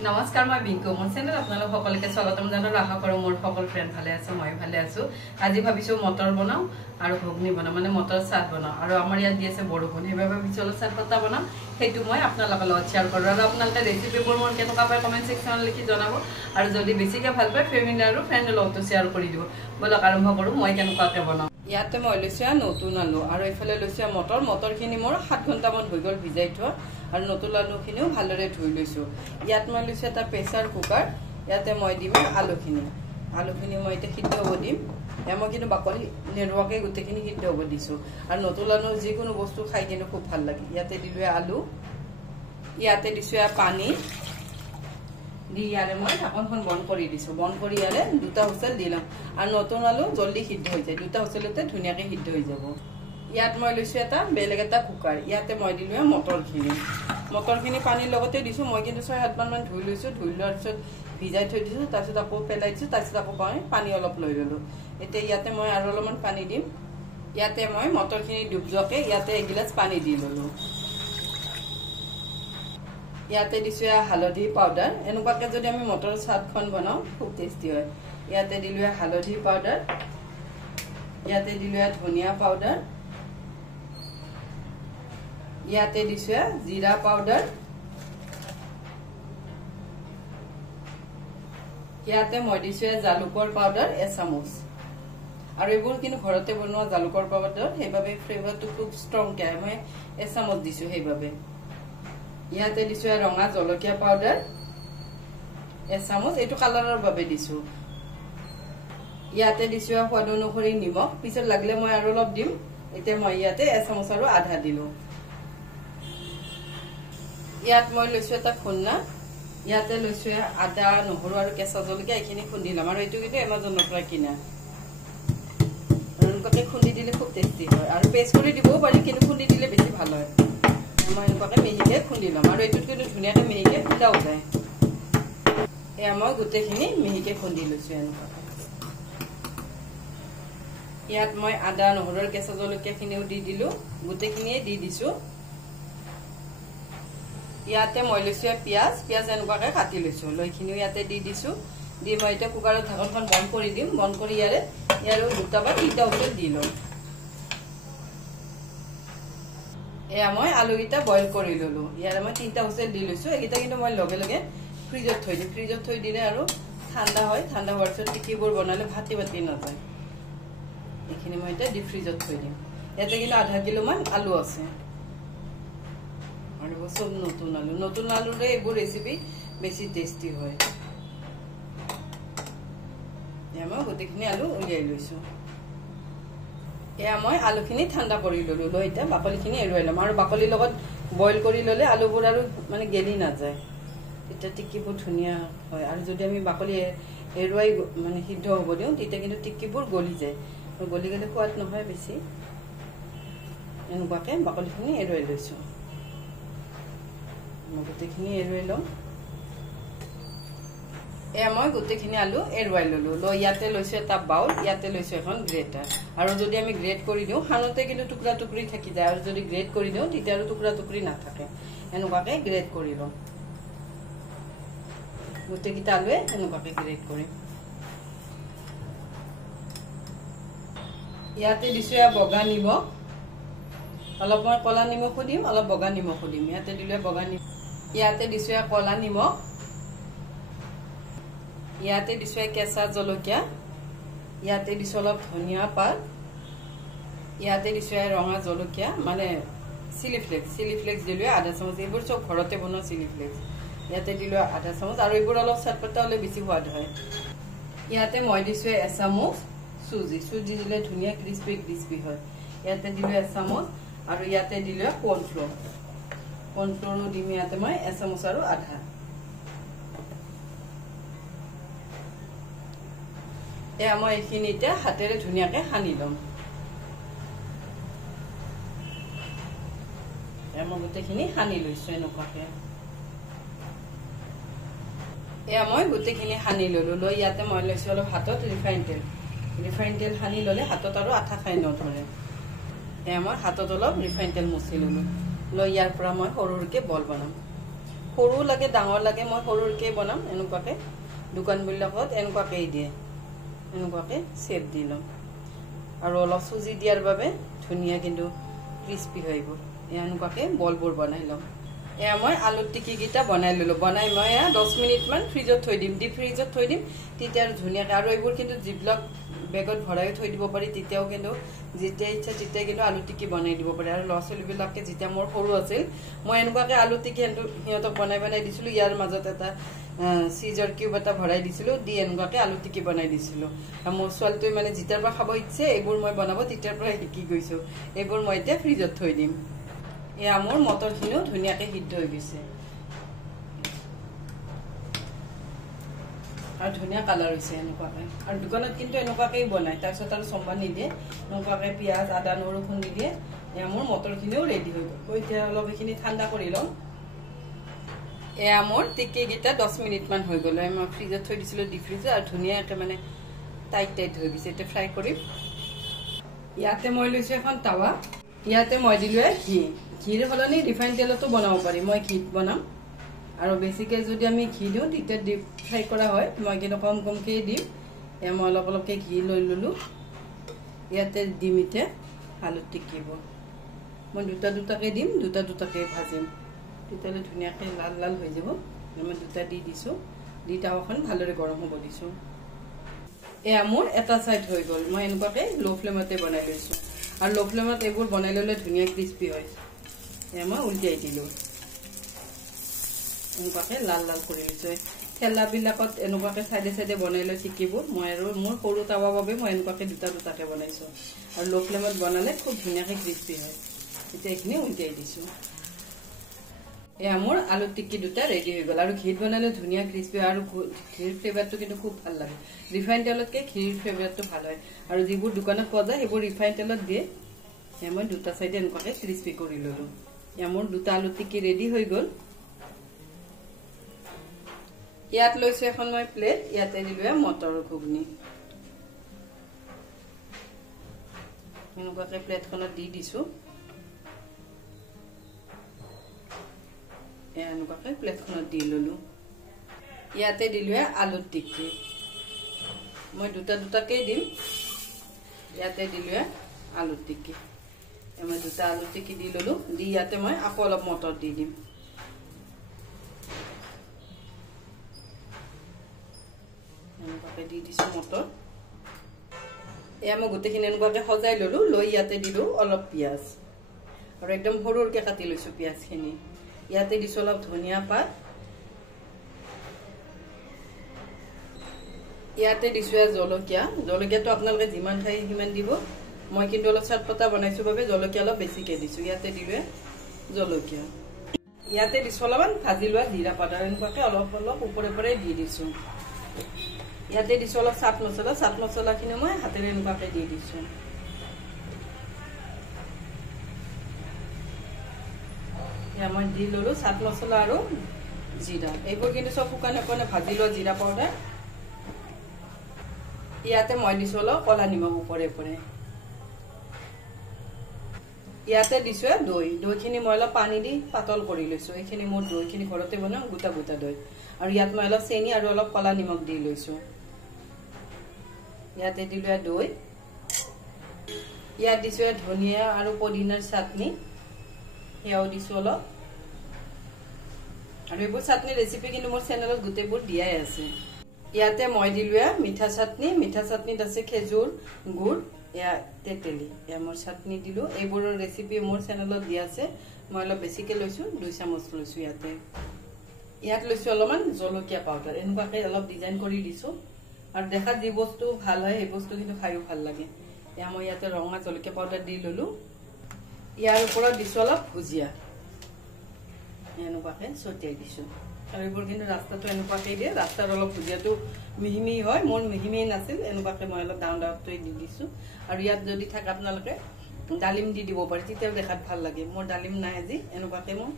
নমস্কাৰ মই বিংকু মোৰ চেনেল আপোনালোক সকলোকে স্বাগতম জনালো আশা কৰো মোৰ সকল ফ্ৰেন্ড ভালে আছে মই ভালে আছো আজি ভাবিছো মটৰ বনাও আৰু ঘুগনি বনাও মানে মটৰ চাট বনাও আৰু আমাৰ ইয়াত দি আছে বৰষুণ হেবাবে বিচল চাট পতা বনাও হেতু মই আপোনালোকৰ লগত শেয়াৰ কৰো আৰু আপোনালোকে ৰেচিপিবোৰ মোৰ কেনেকুৱা পায় কমেন্ট সেকশনত লিখি জনাব আৰু যদি বেছিকৈ ভাল পায় ফেমিলি আৰু ফ্ৰেন্ডৰ লগত শেয়াৰ কৰি দিব বলক আৰম্ভ কৰো মই কেনেকুৱাকৈ বনাও ইয়াতে মই লৈছো নতুন আলু আৰু এফালে লৈছো মটৰখিনি মোৰ 7 ঘণ্টা মান হৈ গল ভিজাই থোৱা আৰু নতুন আলুখিনিও ভালদৰে ধুই লৈছো ইয়াত মই লৈছো এটা প্ৰেছাৰ কুকাৰ ইয়াতে মই দিম আলুখিনি মই এটা সিদ্ধ হ'ব দিম মই কিন্তু বাকলি নেৰুৱাকে গুটেখিনি সিদ্ধ হ'ব দিছো আৰু নতুন আলু যিকোনো বস্তু খাই কিনে খুব ভাল লাগে ইয়াতে দিলো আলু ইয়াতে দিছো পানী দি ইয়াৰে মই ঢাকনখন বন্ধ কৰি দিছো বন্ধ কৰি ইয়াৰে দুটা হুইসেল দিলাম আৰু নতুন আলু জলদি সিদ্ধ হৈ যায় দুটা হুইসেলতে ধুনীয়াকৈ সিদ্ধ হৈ যাব ইয়াত মই লৈছো এটা বেলেগ এটা কুকাৰ ইয়াতে মই দিলো মটৰখিনি পানীৰ লগতে দিছো মই কিন্তু 6-7 মান ধুই লৈছো ধুই লোৱাৰ পিছত ভিজাই থৈ দিছো তাৰপিছত আকৌ পেলাই দিছো তাৰপিছত আকৌ পানী অলপ লৈ ললো এতিয়া ইয়াতে মই আৰু অলপমান পানী দিম ইয়াতে মই মটৰখিনি ডুব যোৱাকে ইয়াতে এগিলাচ পানী দি ললো ইয়াতে দিছো হালধি পাউডাৰ এনেকুৱাকে যদি আমি মটৰ চাটখন বনাও খুব টেষ্টি হয় ইয়াতে দিলো হালধি পাউডাৰ ইয়াতে দিলো ধনিয়া পাউডাৰ ইয়াতে দিছো জিৰা পাউডাৰ ইয়াতে মই দিছো জালুকৰ পাউডাৰ 1 চামুচ আৰু এইবোৰ কিন্তু ঘৰতে বনোৱা জালুকৰ পাউডাৰ হেবাবে ফ্লেভাৰটো খুব ষ্ট্ৰং কে মই 1 চামুচ দিছো হেবাবে ইয়াতে দিছো ৰঙা জলকীয়া পাউডাৰ 1 চামুচ এটো কালাৰৰ বাবে দিছো ইয়াতে দিছো সোৱাদ অনুসৰি নিমখ পিছত লাগলে মই আৰু অলপ দিম এতিয়া মই ইয়াতে 1 চামুচ আৰু আধা দিলো ইয়াত মই লৈছো এটা খুন্না ইয়াতে লৈছো আদা নহৰু আৰু কেঁচা জলকীয়া এখিনি খুন্দিলাম আৰু এটো কিন্তু এমাজনৰ পৰা কিনা এনেকুৱাকে খুন্দি দিলে খুব টেষ্টি হয় আৰু পেষ্ট কৰি দিবও পাৰি কিন্তু খুন্দি দিলে বেছি ভাল হয় মই এনেকুৱাকে মিহিকে খুন্দিলাম আৰু এটোত কিন্তু ধুনীয়াকৈ মিহিকে খুন্দাও যায় মই গোটেইখিনি মিহিকে খুন্দি লৈছো এনেকুৱাকে ইয়াত মই আদা নহৰুৰ কেঁচা জলকীয়াখিনিও দি দিলো গোটেইখিনিয়ে দি দিছো ইয়াতে মই লৈছো পিয়াজ এনেকুৱাকে কাটি লৈছো লৈখিনিও ইয়াতে দি দিছো দি মই এটা কুকাৰৰ ঢাকনখন বন্ধ কৰি দিম বন্ধ কৰি ইয়াৰো দুটা বা তিনটা হুইসেল দি লম মই আলুগিটা বইল কৰি ললো ইয়াৰে মই তিনটা হুইসেল দি লৈছো এগিটা কিন্তু মই লগে লগে ফ্ৰিজত থৈ দিম ফ্ৰিজত থৈ দিলে আৰু ঠাণ্ডা হোৱাৰ পিছত টিকিবোৰ বনালে ভাতি নাযায় এইখিনি মই এটা ডিপ ফ্ৰিজত থৈ দিম ইয়াতে কিন্তু আধা কিলো মান আলু আছে আৰু সব নতুন আলুৰে এইবোৰ ৰেচিপি বেছি টেষ্টি হয় মই গোটেইখিনি আলু উলিয়াই লৈছো মই আলুখিনি ঠাণ্ডা কৰি ললো লৈ এতিয়া বাকলিখিনি এৰুৱাই লম আৰু বাকলিৰ লগত বইল কৰি ললে আলুবোৰ আৰু মানে গেলি নাযায় তেতিয়া টিকিবোৰ ধুনীয়া হয় আৰু যদি আমি বাকলি এৰুৱাই মানে সিদ্ধ হ'ব দিওঁ তেতিয়া কিন্তু টিকিবোৰ গলি যায় গলি গলে সোৱাদ নহয় বেছি এনেকুৱাকে বাকলিখিনি এৰুৱাই লৈছো গোটেইখিনি এৰুৱাই লম মই গোটেইখিনি আলু এৰুৱাই ললো লৈ ইয়াতে লৈছো এটা বাউল ইয়াতে লৈছো এখন গ্ৰেটাৰ আৰু যদি আমি গ্ৰেট কৰি দিওঁ হানতে কিন্তু টুকুৰা টুকুৰি থাকি যায় আৰু যদি গ্ৰেট কৰি দিওঁ তেতিয়া আৰু টুকুৰা টুকুৰি নাথাকে এনেকুৱাকে গ্ৰেট কৰি লম গোটেইকেইটা আলুৱে এনেকুৱাকে গ্ৰেট কৰিম ইয়াতে দিছো বগা নিমখ অলপ মই কলা নিমখো দিম অলপ বগা নিমখো দিম ইয়াতে দিলে বগা নিমখ ইয়াতে দিছো কলা নিমখ ইয়াতে দিছো কেঁচা জলকীয়া ইয়াতে দিছো অলপ ধনিয়া পাত ইয়াতে দিছো ৰঙা জলকীয়া মানে চিলি ফ্লেক্স দিলো আধা চামুচ এইবোৰ সব ঘৰতে বনোৱা চিলি ফ্লেক্স ইয়াতে দিলো আধা চামুচ আৰু এইবোৰ অলপ চটপটা হলে বেছি সোৱাদ হয় ইয়াতে মই দিছো 1 চামুচ চুজি দিলে ধুনীয়া ক্ৰিস্পি হয় ইয়াতে দিলো 1 চামুচ আৰু ইয়াতে দিলো কৰ্নফ্লোৰো দিম ইয়াতে মই 1 চামুচ আৰু আধা মই এইখিনি এতিয়া হাতেৰে ধুনীয়াকে সানি লম মই গোটেইখিনি সানি লৈছো এনেকুৱাকে মই গোটেইখিনি সানি ললো লৈ ইয়াতে মই লৈছো অলপ হাতত ৰিফাইন তেল সানি ললে হাতত আৰু আঠা খাই নধৰে মই হাতত অলপ ৰিফাইন তেল মুছি ললো লৈ ইয়াৰ পৰা মই সৰুৰকে বল বনাম সৰু লাগে ডাঙৰ লাগে মই সৰুৰকে বনাম এনেকুৱাকে দোকানবিলাকত এনেকুৱাকেই দিয়ে এনেকুৱাকে চেপ দি লম আৰু অলপ চুজি দিয়াৰ বাবে ধুনীয়া কিন্তু ক্ৰিস্পি হৈ আহিব এনেকুৱাকে বলবোৰ বনাই লম এয়া মই আলু টিকি গিটা বনাই ললো বনাই মই 10 মিনিট মান ফ্ৰিজত থৈ দিম ডিপ ফ্ৰিজত থৈ দিম তেতিয়া ধুনীয়াকে আৰু এইবোৰ কিন্তু জিবলক বেগত ভৰাই থৈ দিব পাৰি তেতিয়াও কিন্তু যেতিয়া ইচ্ছা তেতিয়া কিন্তু আলু টিকি বনাই দিব পাৰি আৰু লছলিবিলাকে যেতিয়া মোৰ সৰু আছিল মই এনেকুৱাকে আলু টিকি হিহঁতক বনাই দিছিলো ইয়াৰ মাজত এটা সিজাৰ কিউব এটা ভৰাই দিছিলো দি এনেকুৱাকে আলু টিকি বনাই দিছিলো আৰু মোৰ ছোৱালীটোৱে মানে যেতিয়াৰ পৰা খাব ইচ্ছে এইবোৰ মই বনাব তেতিয়াৰ পৰা শিকি গৈছো এইবোৰ মই এতিয়া ফ্ৰিজত থৈ দিম এয়া মোৰ মটৰখিনিও ধুনীয়াকে সিদ্ধ হৈ গৈছে আৰু ধুনীয়া কালাৰ হৈছে এনেকুৱাকে আৰু দোকানত কিন্তু এনেকুৱাকেই বনায় তাৰপিছত আৰু চম্বা নিদিয়ে এনেকুৱাকে পিঁয়াজ আদা নহৰু খুন্দি দিয়ে এয়া মোৰ মটৰখিনিও ৰেডি হৈ গ'ল এতিয়া অলপ এইখিনি ঠাণ্ডা কৰি লওঁ এয়া মোৰ টিকিকেইটা 10 মিনিট মান হৈ গ'ল মই ফ্ৰিজত থৈ দিছিলোঁ ডিপ ফ্ৰিজত আৰু ধুনীয়াকৈ মানে টাইট হৈ গৈছে এতিয়া ফ্ৰাই কৰিম ইয়াতে মই লৈছোঁ এখন টাৱা ইয়াতে মই দিলোঁ ঘিৰ সলনি ৰিফাইন তেলতো বনাব পাৰি মই ঘিত বনাম আৰু বেছিকে যদি আমি ঘি দিওঁ তেতিয়া ডিপ ফ্ৰাই কৰা হয় মই কিন্তু কমকৈ দিম এয়া মই অলপকৈ ঘি লৈ ল'লোঁ ইয়াতে দিম এতিয়া আলু টিকিবোৰ মই দুটাকৈ দিম দুটাকৈ ভাজিম তেতিয়াহ'লে ধুনীয়াকৈ লাল লাল হৈ যাব মই দুটা দি দিছোঁ দি টাৱাখন ভালদৰে গৰম হ'ব দিছোঁ এয়া মোৰ এটা চাইড হৈ গ'ল মই এনেকুৱাকৈ ল' ফ্লেমতে বনাই লৈছোঁ আৰু ল' ফ্লেমত এইবোৰ বনাই ল'লে ধুনীয়া ক্ৰিস্পি হয় এয়া মই উলিয়াই দিলোঁ এনেকুৱাকৈ লাল লাল কৰি লৈছোঁ ঠেলাবিলাকত এনেকুৱাকৈ চাইডে বনাই লৈ টিকিবোৰ মই আৰু মোৰ সৰু টাৱা বাবে মই এনেকুৱাকৈ দুটাকৈ বনাইছোঁ আৰু ল' ফ্লেমত বনালে খুব ধুনীয়াকৈ ক্ৰিস্পি হয় এতিয়া এইখিনি উলিয়াই দিছোঁ এয়া মোৰ আলু টিকি দুটা ৰেডি হৈ গ'ল আৰু ঘিত বনালে ধুনীয়া ক্ৰিস্পি আৰু ঘিৰ ফ্লেভাৰটো কিন্তু খুব ভাল লাগে ৰিফাইন তেলতকৈ ঘিৰ ফ্লেভাৰটো ভাল হয় আৰু যিবোৰ দোকানত পোৱা যায় সেইবোৰ ৰিফাইন তেলত দিয়ে এয়া মই দুটা চাইডে এনেকুৱাকৈ ক্ৰিস্পি কৰি ল'লোঁ এয়া মোৰ দুটা আলু টিকি ৰেডি হৈ গ'ল ইয়াত লৈছোঁ এখন মই প্লেট ইয়াতে দিলোঁ মটৰ ঘুগনি এনেকুৱাকৈ প্লেটখনত দি দিছোঁ এনেকুৱাকৈ প্লেটখনত দি ল'লোঁ ইয়াতে দিলোঁ আলু টিকি মই দুটাকৈ দিম ইয়াতে দিলোঁ আলু টিকি মই দুটা আলু টিকি দি ল'লোঁ দি ইয়াতে মই আকৌ অলপ মটৰ দি দিম এনেকুৱাকৈ দি দিছোঁ মটৰ এয়া মই গোটেইখিনি এনেকুৱাকৈ সজাই ল'লোঁ লৈ ইয়াতে দিলোঁ অলপ পিঁয়াজ আৰু একদম সৰুকৈ কাটি লৈছোঁ পিঁয়াজখিনি ইয়াতে দিছোঁ অলপ ধনিয়া পাত ইয়াতে দিছোঁ জলকীয়াটো আপোনালোকে যিমান খাই সিমান দিব মই কিন্তু অলপ চাটপটা বনাইছোঁ বাবে জলকীয়া অলপ বেছিকৈ দিছোঁ ইয়াতে দিলোঁ জলকীয়া ইয়াতে দিছোঁ অলপমান ভাজি লোৱা জিৰা পাউডাৰ এনেকুৱাকৈ অলপ ওপৰে দি দিছোঁ ইয়াতে দিছোঁ অলপ চাট মছলাখিনি মই হাতেৰে এনেকুৱাকৈ দি দিছোঁ মই দি ল'লোঁ চাট মছলা আৰু জিৰা এইবোৰ কিন্তু চব শুকানে ভাজি লোৱা জিৰা পাউডাৰ ইয়াতে মই দিছোঁ অলপ কলা নিমখ ওপৰে ইয়াতে দিছোঁ দৈখিনি মই অলপ পানী দি পাতল কৰি লৈছোঁ এইখিনি মোৰ দৈখিনি ঘৰতে বনাওঁ গোটা দৈ আৰু ইয়াত মই অলপ চেনি আৰু অলপ কলা নিমখ দি লৈছোঁ ইয়াতে দিলোঁ দৈ ইয়াত দিছোঁ ধনিয়া আৰু পদিনাৰ চাটনি সেয়াও দিছোঁ অলপ আৰু এইবোৰ চাটনি ৰেচিপি কিন্তু মোৰ চেনেলত গোটেইবোৰ দিয়াই আছে ইয়াতে মই দিলোঁ মিঠা চাটনিত আছে খেজুৰ গুড় এয়া তেতেলী এয়া মোৰ চাটনি দিলোঁ এইবোৰৰ ৰেচিপি মোৰ চেনেলত দিয়া আছে মই অলপ বেছিকৈ লৈছোঁ 2 চামুচ লৈছোঁ ইয়াত লৈছোঁ অলপমান জলকীয়া পাউডাৰ এনেকুৱাকৈ অলপ ডিজাইন কৰি দিছোঁ আৰু দেখাত যি বস্তু ভাল হয় সেই বস্তু কিন্তু খায়ো ভাল লাগে এয়া মই ইয়াতে ৰঙা জলকীয়া পাউডাৰ দি ল'লোঁ ইয়াৰ ওপৰত দিছোঁ অলপ ভুজিয়া এনেকুৱাকৈ ছটিয়াই দিছোঁ আৰু এইবোৰ কিন্তু ৰাস্তাটো এনেকুৱাকৈ দিয়ে ৰাস্তাৰ অলপ ভুজিয়াটো মিহি হয় মোৰ মিহি নাছিল এনেকুৱাকৈ মই অলপ ডাঙৰকৈ দি দিছোঁ আৰু ইয়াত যদি থাকে আপোনালোকে ডালিম দি দিব পাৰি তেতিয়াও দেখাত ভাল লাগে মোৰ ডালিম নাই আজি এনেকুৱাকৈ মোৰ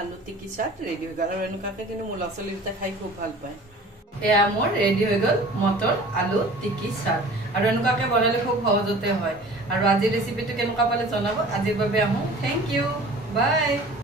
আলু টিকি চাট ৰেডি হৈ গ'ল আৰু এনেকুৱাকৈ কিন্তু মোৰ ল'ৰা ছোৱালীকেইটা খাই খুব ভাল পায় এয়া মোৰ ৰেডি হৈ গ'ল মটৰ আলু টিকি চাট আৰু এনেকুৱাকৈ বনালে খুব সহজতে হয় আৰু আজিৰ ৰেচিপিটো কেনেকুৱা পালে জনাব আজিৰ বাবে আহোঁ থেংক ইউ বাই